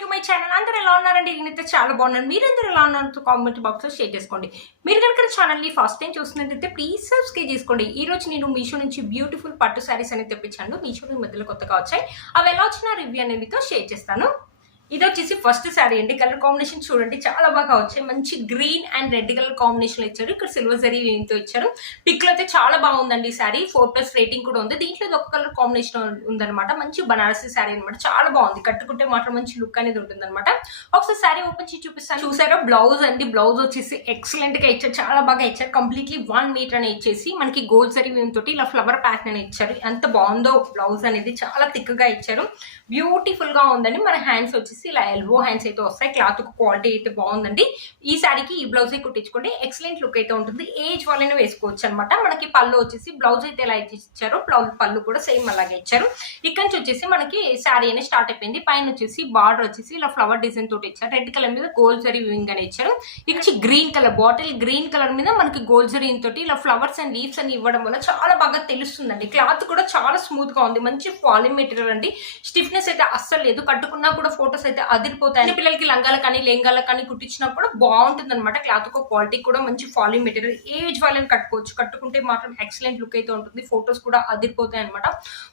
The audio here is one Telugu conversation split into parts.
To my channel. అందరూ ఎలా ఉన్నారండి? నేనైతే చాలా బాగున్నాను. మీరందరూ ఎలా ఉన్నారో కామెంట్ బాక్స్ లో షేర్ చేసుకోండి. మీరు కనుక ఛానల్ ని ఫస్ట్ టైం చూస్తున్నట్లయితే ప్లీజ్ సబ్స్క్రైబ్ చేసుకోండి. ఈ రోజు నేను మీషో నుంచి బ్యూటిఫుల్ పట్టు శారీస్ అనేది తెప్పించాను. మీషో మధ్యలో కొత్తగా వచ్చాయి. అవి ఎలా వచ్చిన రివ్యూ అనేది మీతో షేర్ చేస్తాను. ఇది వచ్చేసి ఫస్ట్ శారీ అండి. కలర్ కాంబినేషన్ చూడండి చాలా బాగా వచ్చాయి. మంచి green and red colour combination ఇచ్చారు. ఇక్కడ సిల్వర్ జరీ తో ఇచ్చారు. పిక్ లో అయితే చాలా బాగుందండి ఈ శారీ. 4+ రేటింగ్ కూడా ఉంది. దీంట్లో ఒక కలర్ కాంబినేషన్ ఉందన్నమాట. మంచి బనారసి శారీ అనమాట. చాలా బాగుంది. కట్టుకుంటే మాత్రం మంచి లుక్ అనేది ఉంటుంది అనమాట. ఒకసారి శారీ ఓపెన్ చేసి చూపిస్తాను. చూసారా బ్లౌజ్ అండి. బ్లౌజ్ వచ్చేసి ఎక్సలెంట్ గా ఇచ్చారు. చాలా బాగా ఇచ్చారు. కంప్లీట్లీ 1 మీటర్ అని ఇచ్చేసి మనకి గోల్డ్ జరీ తోటి ఇలా ఫ్లవర్ ప్యాటర్న్ అని ఇచ్చారు. ఎంత బాగుందో బ్లౌజ్ అనేది. చాలా థిక్ గా ఇచ్చారు. బ్యూటిఫుల్ గా ఉందండి. మన హ్యాండ్స్ వచ్చేసి ఇలా ఎల్బో హ్యాండ్స్ అయితే వస్తాయి. క్లాత్ క్వాలిటీ అయితే బాగుందండి. ఈ శారీకి ఈ బ్లౌజ్ కుట్టించుకోండి. ఎక్సలెంట్ లుక్ అయితే ఉంటుంది. ఏజ్ వాళ్ళైనా వేసుకోవచ్చు అనమాట. మనకి పళ్ళు వచ్చేసి బ్లౌజ్ అయితే ఎలా అయితే ఇచ్చారో పళ్ళు కూడా సేమ్ అలాగే ఇచ్చారు. ఇక్కడ నుంచి వచ్చేసి మనకి శారీ అనేది స్టార్ట్ అయిపోయింది. పైన వచ్చేసి బార్డర్ వచ్చేసి ఇలా ఫ్లవర్ డిజైన్ తోటి ఇచ్చారు. రెడ్ కలర్ మీద గోల్డ్ జరీ వివింగ్ అని ఇచ్చారు. ఇక్కడ green colour bottle green colour మీద మనకి గోల్డ్ జరీ తోటి ఇలా ఫ్లవర్స్ అండ్ లీవ్స్ అని ఇవ్వడం వల్ల చాలా బాగా తెలుస్తుందండి. క్లాత్ కూడా చాలా స్మూత్ గా ఉంది. మంచి పాలిన్ మెటీరియల్ అండి. స్టిఫ్నెస్ అయితే అస్సలు లేదు. కట్టుకున్నా కూడా ఫోటోస్ అయితే అదిరిపోతాయి. పిల్లలకి లంగాల కానీ లెంగాల కానీ కుట్టించినా కూడా బాగుంటుంది అనమాట. క్లాత్ క్వాలిటీ కూడా మంచి ఫాలింగ్ మెటీరియల్. ఏజ్ వాళ్ళని కట్టుకోవచ్చు. కట్టుకుంటే మాత్రం ఎక్సలెంట్ లుక్ అయితే ఉంటుంది. ఫోటోస్ కూడా అదిరిపోతాయి అనమాట.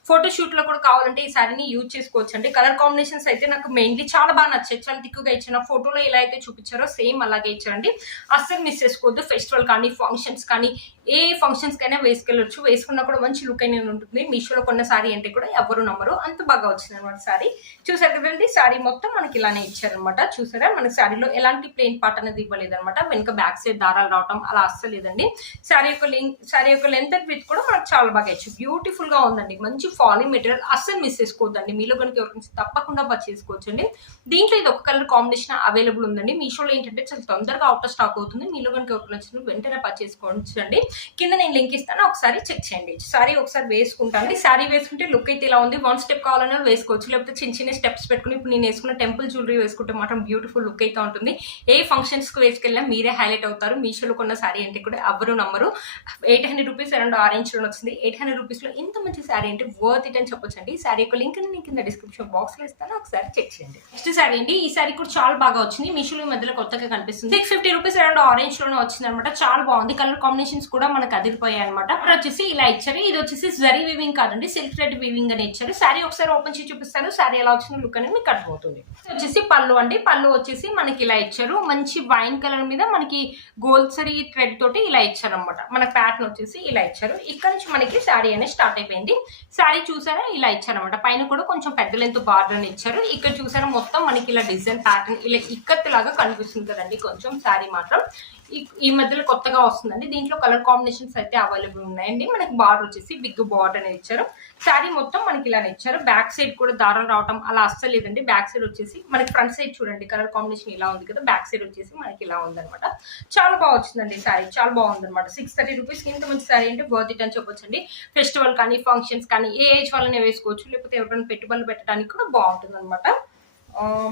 ఫోటో షూట్ లో కూడా కావాలంటే ఈ శారీని యూజ్ చేసుకోవచ్చు అండి. కలర్ కాంబినేషన్స్ అయితే నాకు మెయిన్లీ చాలా బాగా నచ్చాయి. చాలా దిక్కుగా ఇచ్చిన ఫోటోలో ఎలా అయితే చూపించారో సేమ్ అలాగే ఇచ్చారండి. అస్సలు మిస్ చేసుకోవద్దు. ఫెస్టివల్ కానీ ఫంక్షన్స్ కానీ ఏ ఫంక్షన్స్ కైనా వేసుకెళ్ళొచ్చు. వేసుకున్నా కూడా మంచి లుక్ అయినా ఉంటుంది. మీషోలో కొన్న శారీ అంటే కూడా ఎవరు నమ్మరు. అంత బాగా వచ్చింది అనమాట శారీ. చూసారు కదండి. శారీ మొత్తం మనకి ఇలానే ఇచ్చారనమాట. చూసారా మన శారీలో ఎలాంటి ప్లెయిన్ పార్ట్ అనేది ఇవ్వలేదు అనమాట. వెనుక బ్యాక్ సైడ్ దారాలు రావటం అలా అస్సలు లేదండి. శారీ యొక్క లెంత్ అండ్ విడ్త్ కూడా మనకు చాలా బాగా ఇచ్చారు. బ్యూటిఫుల్ గా ఉందండి. మంచి ఫాలింగ్ మెటీరియల్. అస్సలు మిస్ చేసుకోవద్దండి. మీలో కనుక ఎవరికి తప్పకుండా పర్చేస్ చేసుకోవచ్చండి. దీంట్లో ఇది ఒక కలర్ కాంబినేషన్ అవైలబుల్ ఉందండి. మీషోలో ఏంటంటే చాలా తొందరగా అవుట్ ఆఫ్ స్టాక్ అవుతుంది. మీలో కనుక ఎవరికి నచ్చిన వెంటనే పర్చేస్ చేసుకోవచ్చండి. కింద నేను లింక్ ఇస్తాను. ఒకసారి చెక్ చేయండి. శారీ ఒకసారి వేసుకుంటాను. శారీ వేసుకుంటే లుక్ అయితే ఇలా ఉంది. 1 స్టెప్ కావాలన్నా వేసుకోవచ్చు. లేకపోతే చిన్న చిన్న స్టెప్స్ పెట్టుకుని ఇప్పుడు నేను వేసుకున్న టెంపుల్ జ్యువెలరీ వేసుకుంటే మాత్రం బ్యూటిఫుల్ లుక్ అయితే ఉంటుంది. ఏ ఫంక్షన్స్ కు వేసుకెళ్ళినా మీరే హైలైట్ అవుతారు. మీషోలో కొన్న శారీ అంటే కూడా ఎవరు నమ్మరు. 800 రూపీస్ అరౌండ్ ఆరెంజ్ లో వచ్చింది. 800 రూపీస్ లో ఇంత మంచి శారీ అంటే వర్త్ ఇట్ అని చెప్పొచ్చండి. ఈ శారీ యొక్క లింక్ నేను కింద డిస్క్రిప్షన్ బాక్స్ లో ఇస్తాను. ఒకసారి చెక్ చేయండి. నెక్స్ట్ శారీ అండి. ఈ శారీ కూడా చాలా బాగా వచ్చింది. మీషోలో ఈ మధ్యలో కొత్తగా కనిపిస్తుంది. 650 రూపీస్ అరౌండ్ ఆరెంజ్ లోనే వచ్చింది అనమాట. చాలా బాగుంది. కలర్ కాంబినేషన్స్ కూడా మనకు అదిరిపోయాయి అనమాట. అక్కడ వచ్చేసి ఇలా ఇచ్చారు. ఇది వచ్చేసి జరీ వీవింగ్ కాదండి, సిల్క్ థ్రెడ్ వీవింగ్ అని ఇచ్చారు. శారీ ఒకసారి ఓపెన్ చేసి చూపిస్తాను. శారీ ఎలా వచ్చిన లుక్ అనేది మీకు అర్థమవుతుంది. వచ్చేసి పళ్ళు అండి. పళ్ళు వచ్చేసి మనకి ఇలా ఇచ్చారు. మంచి వైన్ కలర్ మీద మనకి గోల్డ్ జరీ థ్రెడ్ తోటి ఇలా ఇచ్చారు అనమాట. మన ప్యాటర్న్ వచ్చేసి ఇలా ఇచ్చారు. ఇక్కడ నుంచి మనకి శారీ అనేది స్టార్ట్ అయిపోయింది. శారీ చూసారా ఇలా ఇచ్చారనమాట. పైన కూడా కొంచెం పెద్ద లెంత్ బార్డర్ అని ఇచ్చారు. ఇక్కడ చూసారా మొత్తం మనకి ఇలా డిజైన్ ప్యాటర్న్ ఇలా ఇక్కత్ లాగా కనిపిస్తుంది కదండి. కొంచెం శారీ మాత్రం ఈ మధ్యలో కొత్తగా వస్తుందండి. దీంట్లో కలర్ కాంబినేషన్స్ అయితే అవైలబుల్ ఉన్నాయండి. మనకి బార్డర్ వచ్చేసి బిగ్ బార్డర్ అనేది ఇచ్చారు. శారీ మొత్తం మనకి ఇలానే ఇచ్చారు. బ్యాక్ సైడ్ కూడా దారాలు రావటం అలా అస్సలు లేదండి. బ్యాక్ సైడ్ వచ్చేసి మనకి ఫ్రంట్ సైడ్ చూడండి కలర్ కాంబినేషన్ ఇలా ఉంది కదా. బ్యాక్ సైడ్ వచ్చేసి మనకి ఇలా ఉందన్నమాట. చాలా బాగా వచ్చిందండి శారీ. చాలా బాగుంది అనమాట. 630 రూపీస్ ఇంత మంచి శారీ అంటే వర్త్ ఇట్ అని చెప్పొచ్చండి. ఫెస్టివల్ కానీ ఫంక్షన్స్ కానీ ఏ ఏజ్ వాళ్ళనే వేసుకోవచ్చు. లేకపోతే ఎవరైనా పెట్టుబడులు పెట్టడానికి కూడా బాగుంటుంది అనమాట.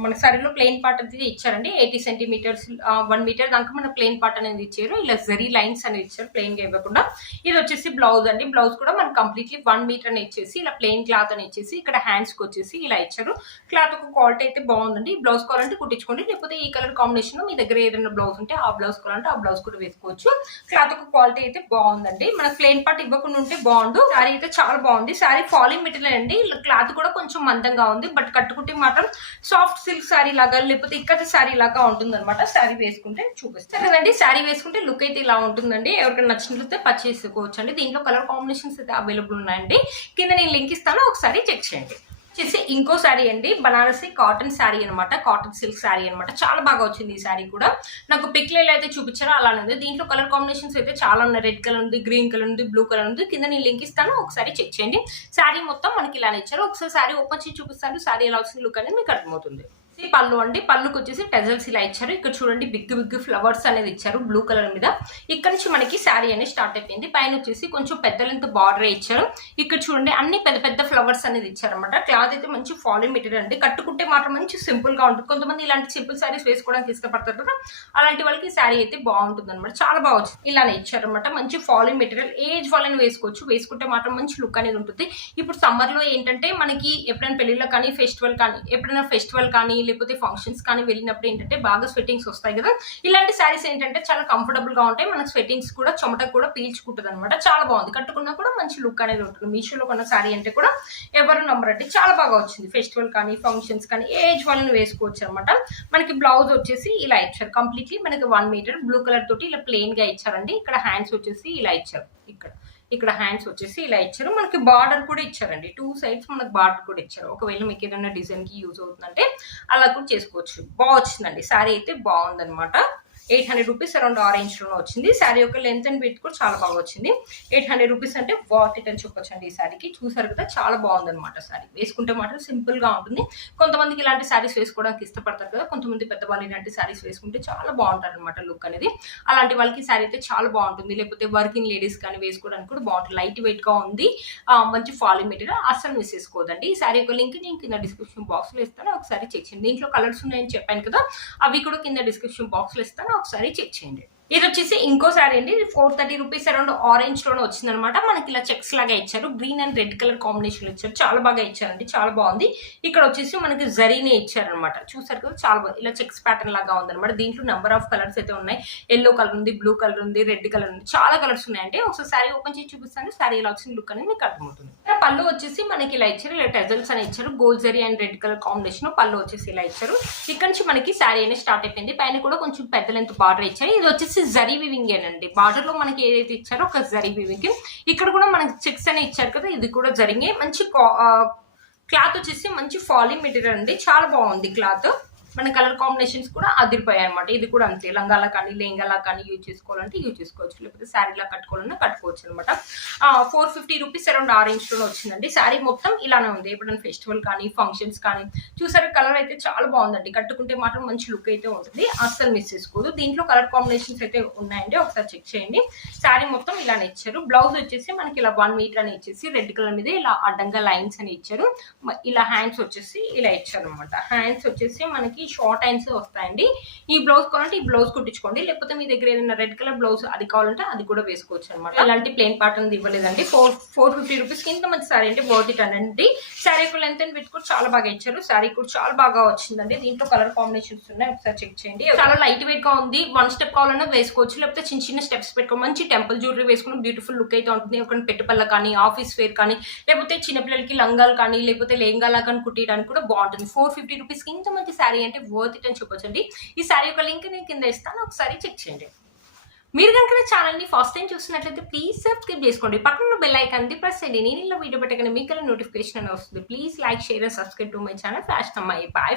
మన శారీలో ప్లెయిన్ పార్ట్ అనేది ఇచ్చారండి. 80 సెంటీమీటర్స్ 1 మీటర్ దాకా మన ప్లెయిన్ పార్ట్ అనేది ఇచ్చారు. ఇలా జరీ లైన్స్ అనేది ఇచ్చారు ప్లెయిన్ గా ఇవ్వకుండా. ఇది వచ్చేసి బ్లౌజ్ అండి. బ్లౌజ్ కూడా మనకి కంప్లీట్లీ 1 మీటర్ అని ఇచ్చేసి ఇలా ప్లెయిన్ క్లాత్ అని ఇచ్చేసి ఇక్కడ హ్యాండ్స్ కి వచ్చేసి ఇలా ఇచ్చారు. క్లాత్ ఒక క్వాలిటీ అయితే బాగుందండి. బ్లౌజ్ కావాలంటే కుట్టించుకోండి. లేకపోతే ఈ కలర్ కాంబినేషన్ మీ దగ్గర ఏదైనా బ్లౌజ్ ఉంటే ఆ బ్లౌజ్ కావాలంటే ఆ బ్లౌజ్ కూడా వేసుకోవచ్చు. క్లాత్ ఒక క్వాలిటీ అయితే బాగుందండి. మనకు ప్లెయిన్ పార్ట్ ఇవ్వకుండా ఉంటే బాగుండు. శారీ అయితే చాలా బాగుంది. శారీ ఫాలింగ్ మెటీరియల్ అండి. క్లాత్ కూడా కొంచెం మందంగా ఉంది. బట్ కట్టుకుంటే మాత్రం సాఫ్ట్ సిల్క్ శారీ లాగా లేకపోతే ఇక్కడ శారీ లాగా ఉంటుంది అనమాట. శారీ వేసుకుంటే చూపిస్తాను కదండి. శారీ వేసుకుంటే లుక్ అయితే ఇలా ఉంటుందండి. ఎవరికైనా నచ్చినట్లయితే పర్చేస్ చేసుకోవచ్చు అండి. దీంట్లో కలర్ కాంబినేషన్స్ అయితే అవైలబుల్ ఉన్నాయండి. కింద నేను లింక్ ఇస్తాను. ఒకసారి చెక్ చేయండి. వచ్చేసి ఇంకో శారీ అండి. బనారసి కాటన్ శారీ అనమాట. కాటన్ సిల్క్ శారీ అనమాట. చాలా బాగా వచ్చింది ఈ శారీ కూడా. నాకు పిక్ లో అయితే చూపించారో అలానే ఉంది. దీంట్లో కలర్ కాంబినేషన్స్ అయితే చాలా ఉన్నాయి. రెడ్ కలర్ ఉంది, గ్రీన్ కలర్ ఉంది, బ్లూ కలర్ ఉంది. కింద నేను లింక్ ఇస్తాను. ఒకసారి చెక్ చేయండి. శారీ మొత్తం మనకి ఇలానే ఇచ్చారు. ఒకసారి శారీ ఓపెన్ చేసి చూపిస్తాను. శారీ ఎలా వచ్చింది లుక్ అనేది మీకు అర్థమవుతుంది. పళ్ళు అండి. పళ్ళుకి వచ్చేసి టెజల్స్ ఇలా ఇచ్చారు. ఇక్కడ చూడండి బిగ్ బిగ్ ఫ్లవర్స్ అనేది ఇచ్చారు బ్లూ కలర్ మీద. ఇక్కడ నుంచి మనకి శారీ అనేది స్టార్ట్ అయిపోయింది. పైన వచ్చేసి కొంచెం పెద్ద లెంత్ బార్డర్ ఇచ్చారు. ఇక్కడ చూడండి అన్ని పెద్ద పెద్ద ఫ్లవర్స్ అనేది ఇచ్చారనమాట. క్లాత్ అయితే మంచి ఫాలింగ్ మెటీరియల్ అండి. కట్టుకుంటే మాత్రం మంచి సింపుల్ గా ఉంటుంది. కొంతమంది ఇలాంటి సింపుల్ శారీస్ వేసుకోవడానికి ఇష్టపడతారు కదా, అలాంటి వాళ్ళకి శారీ అయితే బాగుంటుంది అనమాట. చాలా బాగా వచ్చింది. ఇలానే ఇచ్చారనమాట. మంచి ఫాలింగ్ మెటీరియల్. ఏజ్ వాళ్ళని వేసుకోవచ్చు. వేసుకుంటే మాత్రం మంచి లుక్ అనేది ఉంటుంది. ఇప్పుడు సమ్మర్ లో ఏంటంటే మనకి ఎప్పుడైనా పెళ్లిలో కానీ ఫెస్టివల్ కానీ లేకపోతే ఫంక్షన్స్ కానీ వెళ్ళినప్పుడు ఏంటంటే బాగా స్వెట్టింగ్స్ వస్తాయి కదా, ఇలాంటి శారీస్ ఏంటంటే చాలా కంఫర్టబుల్ గా ఉంటాయి, మనకు స్వెట్టింగ్స్ కూడా చెమట కూడా పీల్చుకుంటుంది అనమాట. చాలా బాగుంది, కట్టుకున్నా కూడా మంచి లుక్ అనేది ఉంటుంది. మీషోలో కొన్న శారీ అంటే కూడా ఎవరు నమ్మరండి, చాలా బాగా వచ్చింది. ఫెస్టివల్ కానీ ఫంక్షన్స్ కానీ ఏజ్ వాళ్ళని వేసుకోవచ్చు అనమాట. మనకి బ్లౌజ్ వచ్చేసి ఇలా ఇచ్చారు, కంప్లీట్లీ మనకి 1 మీటర్ బ్లూ కలర్ తోటి ఇలా ప్లెయిన్ గా ఇచ్చారండి. ఇక్కడ హ్యాండ్స్ వచ్చేసి ఇలా ఇచ్చారు, ఇక్కడ హ్యాండ్స్ వచ్చేసి ఇలా ఇచ్చారు. మనకి బార్డర్ కూడా ఇచ్చారండి, 2 సైడ్స్ మనకి బార్డర్ కూడా ఇచ్చారు. ఒకవేళ మీకు ఏదైనా డిజైన్ కి యూజ్ అవుతుందంటే అలా కూడా చేసుకోవచ్చు. బాగా వచ్చిందండి శారీ అయితే, బాగుందనమాట. 800 రూపీస్ అరౌండ్ ఆరెంజ్ లోనే వచ్చింది. శారీ యొక్క లెంత్ అండ్ విడ్త్ కూడా చాలా బాగా వచ్చింది. 800 రూపీస్ అంటే వాట్ ఇట్ అని చెప్పొచ్చు అండి. ఈ శారీకి చూసారు కదా, చాలా బాగుంది అనమాట. శారీ వేసుకుంటే మాత్రం సింపుల్ గా ఉంటుంది. కొంతమందికి ఇలాంటి శారీస్ వేసుకోవడానికి ఇష్టపడతారు కదా, కొంతమంది పెద్దవాళ్ళు ఇలాంటి శారీస్ వేసుకుంటే చాలా బాగుంటారు అనమాట లుక్ అనేది. అలాంటి వాళ్ళకి శారీ అయితే చాలా బాగుంటుంది. లేకపోతే వర్కింగ్ లేడీస్ కానీ వేసుకోవడానికి కూడా బాగుంటుంది. లైట్ వెయిట్ గా ఉంది, మంచి ఫాలింగ్ మెటీరియల్, అస్సలు మిస్ చేసుకోవద్దండి. ఈ శారీ యొక్క లింక్ నేను కింద డిస్క్రిప్షన్ బాక్స్ లో ఇస్తాను, ఒకసారి చెక్ చేయండి. దీంట్లో కలర్స్ ఉన్నాయని చెప్పాను కదా, అవి కూడా కింద డిస్క్రిప్షన్ బాక్స్ లో ఇస్తాను, ఒకసారి చెక్ చేయండి. ఇది వచ్చేసి ఇంకో శారీ అండి, 430 రూపీస్ అరౌండ్ ఆరెంజ్ లోనే వచ్చింది అనమాట. మనకి ఇలా చెక్స్ లాగా ఇచ్చారు, green and red colour combination ఇచ్చారు, చాలా బాగా ఇచ్చారండి, చాలా బాగుంది. ఇక్కడ వచ్చేసి మనకి జరీనే ఇచ్చారనమాట, చూసారు కదా, చాలా బాగా ఇలా చెక్స్ ప్యాటర్న్ లాగా ఉందన్నమాట. దీంట్లో నెంబర్ ఆఫ్ కలర్స్ అయితే ఉన్నాయి, ఎల్లో కలర్ ఉంది, బ్లూ కలర్ ఉంది, రెడ్ కలర్ ఉంది, చాలా కలర్స్ ఉన్నాయంటే ఒకసారి శారీ ఓపెన్ చేసి చూపిస్తాను. శారీ ఇలా వచ్చిన లుక్ అనేది మీకు అర్థమవుతుంది. పళ్ళు వచ్చేసి మనకి ఇలా ఇచ్చారు, ఇలా టెజల్స్ అని ఇచ్చారు, gold zari and red colour combination. పళ్ళు వచ్చేసి ఇలా ఇచ్చారు. ఇక్కడ నుంచి మనకి శారీ అనేది స్టార్ట్ అయిపోయింది. పైన కూడా కొంచెం పెద్ద లెంత్ బార్డర్ ఇచ్చారు. ఇది వచ్చేసి జరీ వివింగ్ ఏనండి, బార్డర్ లో మనకి ఏదైతే ఇచ్చారో ఒక జరీ వివింగ్. ఇక్కడ కూడా మనకి చెక్స్ అనే ఇచ్చారు కదా, ఇది కూడా జరిగే. మంచి క్లాత్ వచ్చేసి మంచి ఫాలింగ్ మెటీరియల్ అండి, చాలా బాగుంది క్లాత్. మన కలర్ కాంబినేషన్స్ కూడా అదిరిపోయాయి అనమాట. ఇది కూడా అంతే, లంగాలా కానీ లెహంగాలా కానీ యూజ్ చేసుకోవాలంటే యూజ్ చేసుకోవచ్చు, లేకపోతే శారీలా కట్టుకోవాలన్నా కట్టుకోవచ్చు అనమాట. 450 రూపీస్ అరౌండ్ ఆరెంజ్ లో వచ్చిందండి. శారీ మొత్తం ఇలానే ఉంది, ఎప్పుడైనా ఫెస్టివల్ కానీ ఫంక్షన్స్ కానీ. చూసారు కలర్ అయితే చాలా బాగుందండి, కట్టుకుంటే మాత్రం మంచి లుక్ అయితే ఉంటుంది, అస్సలు మిస్ చేసుకోదు. దీంట్లో కలర్ కాంబినేషన్స్ అయితే ఉన్నాయండి, ఒకసారి చెక్ చేయండి. శారీ మొత్తం ఇలానే ఇచ్చారు. బ్లౌజ్ వచ్చేసి మనకి ఇలా 1 మీటర్ అని ఇచ్చేసి రెడ్ కలర్ మీద ఇలా అడ్డంగా లైన్స్ అని ఇచ్చారు. ఇలా హ్యాండ్స్ వచ్చేసి ఇలా ఇచ్చారు అనమాట. హ్యాండ్స్ వచ్చేసి మనకి షార్ట్ హ్యాండ్స్ వస్తాయండి. ఈ బ్లౌజ్ కావాలంటే ఈ బ్లౌజ్ కుట్టించుకోండి, లేకపోతే మీ దగ్గర ఏదైనా రెడ్ కలర్ బ్లౌజ్ అది కావాలంటే అది కూడా వేసుకోవచ్చు అనమాట. ఇలాంటి ప్లెయిన్ ప్యాటర్న్ ఇవ్వలేదండి. 450 రూపీస్ కి ఇంత మంచి శారీ అంటే వర్త్ ఇట్ అండి. శారీ యొక్క లెంత్ అండ్ విడ్త్ కూడా చాలా బాగా ఇచ్చారు. శారీ కూడా చాలా బాగా వచ్చిందండి. దీంట్లో కలర్ కాంబినేషన్స్ ఉన్నాయి, ఒకసారి చెక్ చేయండి. చాలా లైట్ వెయిట్ గా ఉంది, 1 స్టెప్ కావాలన్నా వేసుకోవచ్చు, లేకపోతే చిన్న చిన్న స్టెప్స్ పెట్టుకో మంచి టెంపుల్ జ్యువెలరీ వేసుకుని బ్యూటిఫుల్ లుక్ అయితే ఉంటుంది. ఒక పెట్టుపల్ల కానీ ఆఫీస్ వేర్ కానీ లేకపోతే చిన్నపిల్లలకి లంగాలు కానీ లేకపోతే లెహంగాలా కానీ కుట్టియడానికి కూడా బాగుంటుంది. 450 రూపీస్ కి ఇంత మంచి శారీ అంటే వర్త్ ఇట్ అని చెప్పొచ్చండి. ఈ శారీ యొక్క లింక్ నేను కింద ఇస్తాను, ఒకసారి చెక్ చేయండి. మీరు కనుక ఛానల్ ని ఫస్ట్ టైం చూస్తున్నట్లయితే ప్లీజ్ సబ్స్క్రైబ్ చేసుకోండి, పక్కన బెల్ ఐకాన్ ప్రెస్ చేయండి. నేను ఇలా వీడియో పెట్టగానే మీకు నోటిఫికేషన్ వస్తుంది. Please like, share and subscribe to my channel fashion అమ్మాయి. బాయ్.